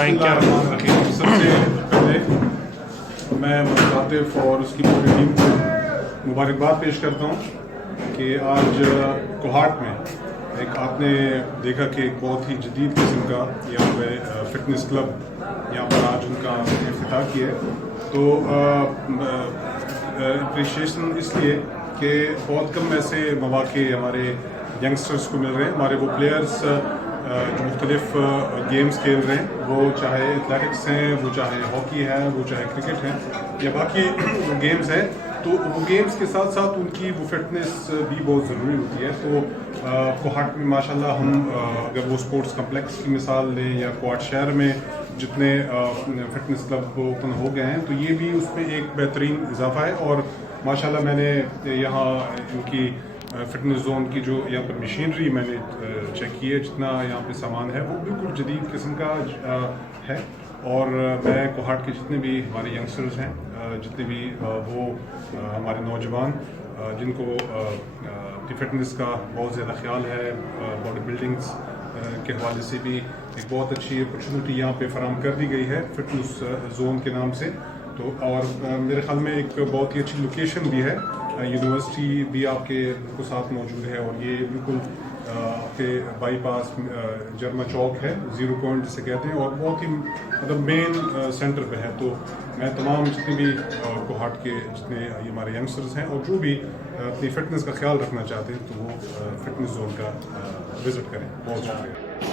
سب سے پہلے میں مخاطب اور اس کی پوری ٹیم کو مبارکباد پیش کرتا ہوں کہ آج کوہاٹ میں ایک آپ نے دیکھا کہ ایک بہت ہی جدید قسم کا یہاں پہ فٹنس کلب یہاں پر آج ان کا افتتاح کیا ہے. تو اپریشیشن اس لیے کہ بہت کم ایسے مواقع ہمارے ینگسٹرز کو مل رہے ہیں. ہمارے وہ پلیئرز جو مختلف گیمز کھیل رہے ہیں, وہ چاہے ایتھلیٹکس ہیں, وہ چاہے ہاکی ہے, وہ چاہے کرکٹ ہیں یا باقی گیمز ہیں, تو وہ گیمز کے ساتھ ساتھ ان کی وہ فٹنس بھی بہت ضروری ہوتی ہے. تو کوہاٹ میں ماشاء اللہ ہم اگر وہ اسپورٹس کمپلیکس کی مثال لیں یا کوہاٹ شہر میں جتنے فٹنس کلب اوپن ہو گئے ہیں, تو یہ بھی اس میں ایک بہترین اضافہ ہے. اور ماشاء اللہ میں نے یہاں ان کی فٹنس زون کی جو یہاں پر مشینری میں نے چیک کی ہے, جتنا یہاں پہ سامان ہے وہ بالکل جدید قسم کا ہے. اور میں کوہاٹ کے جتنے بھی ہمارے ینگسٹرز ہیں, جتنے بھی وہ ہمارے نوجوان جن کو اپنی فٹنس کا بہت زیادہ خیال ہے, باڈی بلڈنگس کے حوالے سے بھی ایک بہت اچھی اپرچونیٹی یہاں پہ فراہم کر دی گئی ہے فٹنس زون کے نام سے. تو اور میرے خیال میں ایک بہت ہی اچھی لوکیشن بھی ہے, یونیورسٹی بھی آپ کے بالکل ساتھ موجود ہے, اور یہ بالکل آپ کے بائی پاس جرما چوک ہے, زیرو پوائنٹ جسے کہتے ہیں, اور بہت ہی مطلب مین سینٹر پہ ہے. تو میں تمام جتنے بھی کوہاٹ کے جتنے ہمارے ینگسٹرز ہیں اور جو بھی اپنی فٹنس کا خیال رکھنا چاہتے ہیں, تو وہ فٹنس زون کا وزٹ کریں. بہت شکریہ.